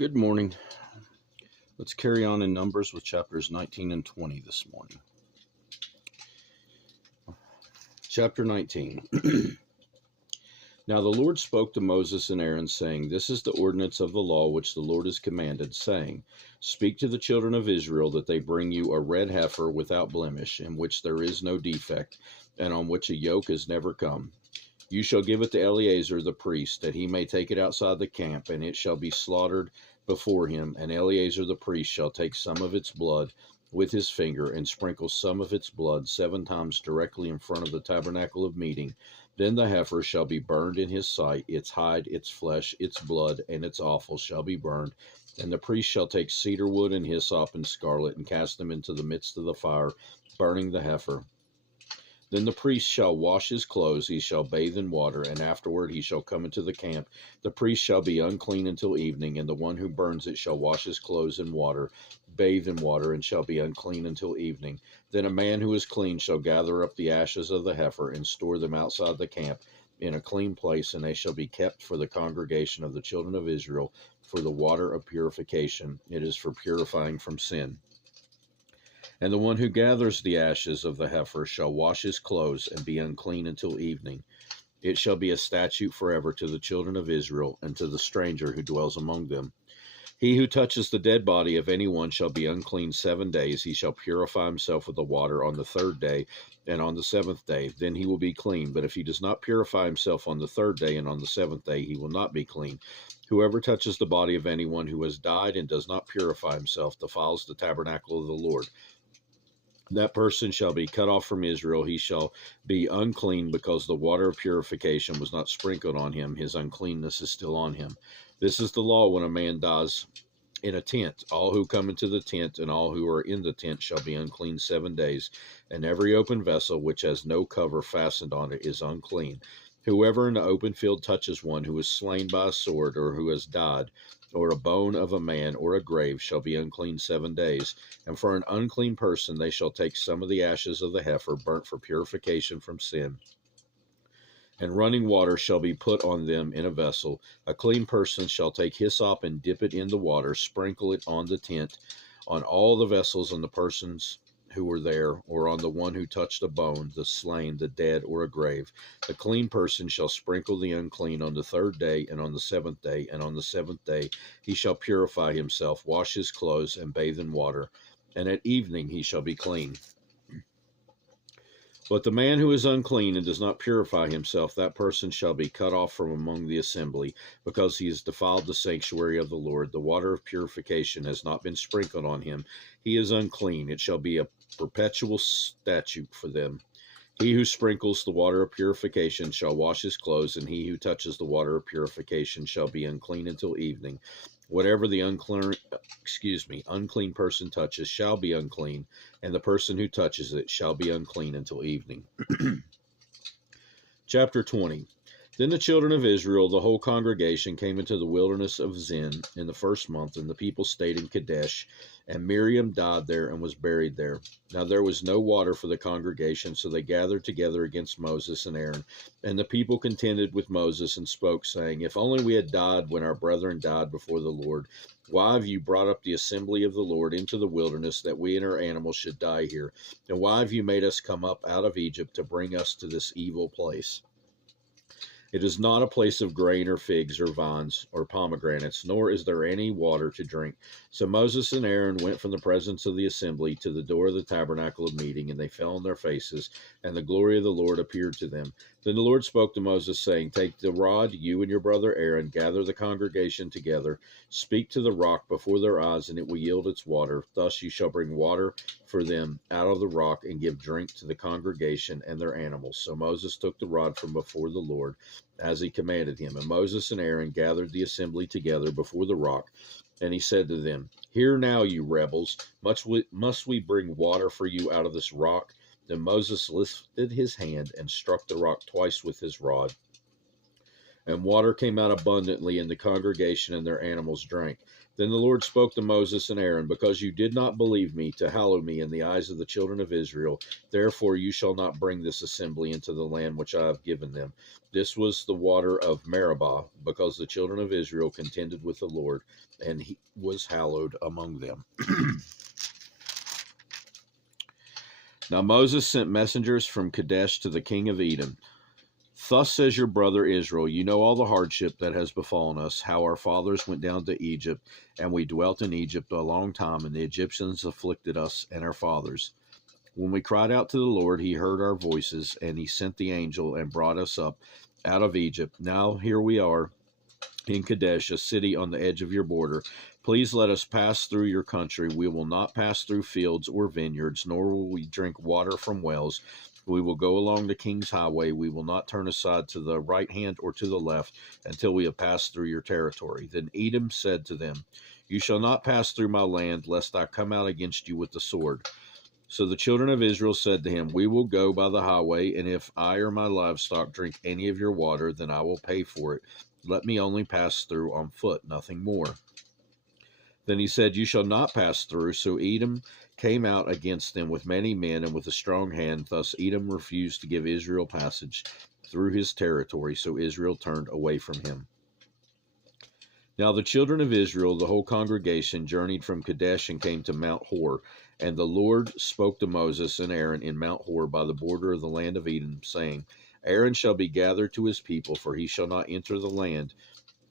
Good morning. Let's carry on in Numbers with chapters 19 and 20 this morning. Chapter 19. Now the Lord spoke to Moses and Aaron, saying, This is the ordinance of the law which the Lord has commanded, saying, Speak to the children of Israel that they bring you a red heifer without blemish, in which there is no defect, and on which a yoke has never come. You shall give it to Eleazar the priest, that he may take it outside the camp, and it shall be slaughtered before him. And Eleazar the priest shall take some of its blood with his finger, and sprinkle some of its blood 7 times directly in front of the tabernacle of meeting. Then the heifer shall be burned in his sight, its hide, its flesh, its blood, and its offal shall be burned. And the priest shall take cedar wood and hyssop and scarlet, and cast them into the midst of the fire, burning the heifer. Then the priest shall wash his clothes, he shall bathe in water, and afterward he shall come into the camp. The priest shall be unclean until evening, and the one who burns it shall wash his clothes in water, bathe in water, and shall be unclean until evening. Then a man who is clean shall gather up the ashes of the heifer, and store them outside the camp in a clean place, and they shall be kept for the congregation of the children of Israel, for the water of purification. It is for purifying from sin. And the one who gathers the ashes of the heifer shall wash his clothes and be unclean until evening. It shall be a statute forever to the children of Israel and to the stranger who dwells among them. He who touches the dead body of any one shall be unclean 7 days. He shall purify himself with the water on the 3rd day and on the 7th day. Then he will be clean. But if he does not purify himself on the 3rd day and on the 7th day, he will not be clean. Whoever touches the body of anyone who has died and does not purify himself defiles the tabernacle of the Lord. That person shall be cut off from Israel. He shall be unclean because the water of purification was not sprinkled on him. His uncleanness is still on him. This is the law when a man dies in a tent. All who come into the tent and all who are in the tent shall be unclean 7 days. And every open vessel which has no cover fastened on it is unclean. Whoever in the open field touches one who is slain by a sword or who has died, or a bone of a man, or a grave, shall be unclean 7 days. And for an unclean person they shall take some of the ashes of the heifer, burnt for purification from sin. And running water shall be put on them in a vessel. A clean person shall take hyssop and dip it in the water, sprinkle it on the tent, on all the vessels and the persons who were there, or on the one who touched a bone, the slain, the dead, or a grave. The clean person shall sprinkle the unclean on the 3rd day and on the 7th day, and on the 7th day he shall purify himself, wash his clothes, and bathe in water, and at evening he shall be clean. But the man who is unclean and does not purify himself, that person shall be cut off from among the assembly, because he has defiled the sanctuary of the Lord. The water of purification has not been sprinkled on him. He is unclean. It shall be a perpetual statute for them. He who sprinkles the water of purification shall wash his clothes, and he who touches the water of purification shall be unclean until evening. Whatever the unclean person touches shall be unclean, and the person who touches it shall be unclean until evening. Chapter 20. Then the children of Israel, the whole congregation, came into the wilderness of Zin in the 1st month, and the people stayed in Kadesh. And Miriam died there and was buried there. Now there was no water for the congregation, so they gathered together against Moses and Aaron. And the people contended with Moses and spoke, saying, If only we had died when our brethren died before the Lord. Why have you brought up the assembly of the Lord into the wilderness, that we and our animals should die here? And why have you made us come up out of Egypt to bring us to this evil place? It is not a place of grain or figs or vines or pomegranates, nor is there any water to drink. So Moses and Aaron went from the presence of the assembly to the door of the tabernacle of meeting, and they fell on their faces, and the glory of the Lord appeared to them. Then the Lord spoke to Moses, saying, Take the rod, you and your brother Aaron, gather the congregation together, speak to the rock before their eyes, and it will yield its water. Thus you shall bring water for them out of the rock, and give drink to the congregation and their animals. So Moses took the rod from before the Lord, as he commanded him. And Moses and Aaron gathered the assembly together before the rock. And he said to them, Hear now, you rebels, must we bring water for you out of this rock? Then Moses lifted his hand and struck the rock twice with his rod. And water came out abundantly in the congregation, and their animals drank. Then the Lord spoke to Moses and Aaron, because you did not believe me to hallow me in the eyes of the children of Israel, therefore you shall not bring this assembly into the land which I have given them. This was the water of Meribah, because the children of Israel contended with the Lord, and he was hallowed among them. Now Moses sent messengers from Kadesh to the king of Edom. Thus says your brother Israel, you know all the hardship that has befallen us, how our fathers went down to Egypt, and we dwelt in Egypt a long time, and the Egyptians afflicted us and our fathers. When we cried out to the Lord, he heard our voices, and he sent the angel and brought us up out of Egypt. Now here we are in Kadesh, a city on the edge of your border. Please let us pass through your country. We will not pass through fields or vineyards, nor will we drink water from wells. We will go along the king's highway. We will not turn aside to the right hand or to the left until we have passed through your territory. Then Edom said to them, you shall not pass through my land, lest I come out against you with the sword. So the children of Israel said to him, we will go by the highway, and if I or my livestock drink any of your water, then I will pay for it. Let me only pass through on foot, nothing more. Then he said, you shall not pass through. So Edom came out against them with many men and with a strong hand. Thus Edom refused to give Israel passage through his territory, so Israel turned away from him. Now the children of Israel, the whole congregation, journeyed from Kadesh and came to Mount Hor. And the Lord spoke to Moses and Aaron in Mount Hor by the border of the land of Edom, saying, Aaron shall be gathered to his people, for he shall not enter the land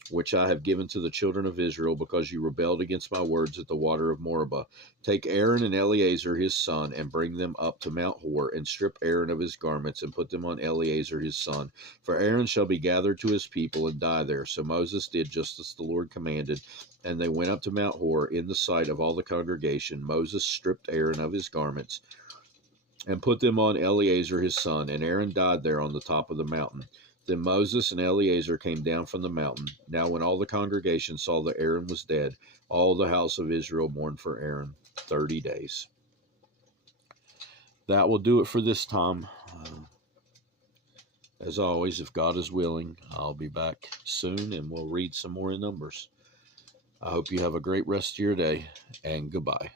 which I have given to the children of Israel, because you rebelled against my words at the water of Meribah. Take Aaron and Eleazar his son, and bring them up to Mount Hor, and strip Aaron of his garments, and put them on Eleazar his son. For Aaron shall be gathered to his people, and die there. So Moses did just as the Lord commanded, and they went up to Mount Hor in the sight of all the congregation. Moses stripped Aaron of his garments, and put them on Eleazar his son, and Aaron died there on the top of the mountain. Then Moses and Eleazar came down from the mountain. Now when all the congregation saw that Aaron was dead, all the house of Israel mourned for Aaron 30 days. That will do it for this time. As always, if God is willing, I'll be back soon, and we'll read some more in Numbers. I hope you have a great rest of your day, and goodbye.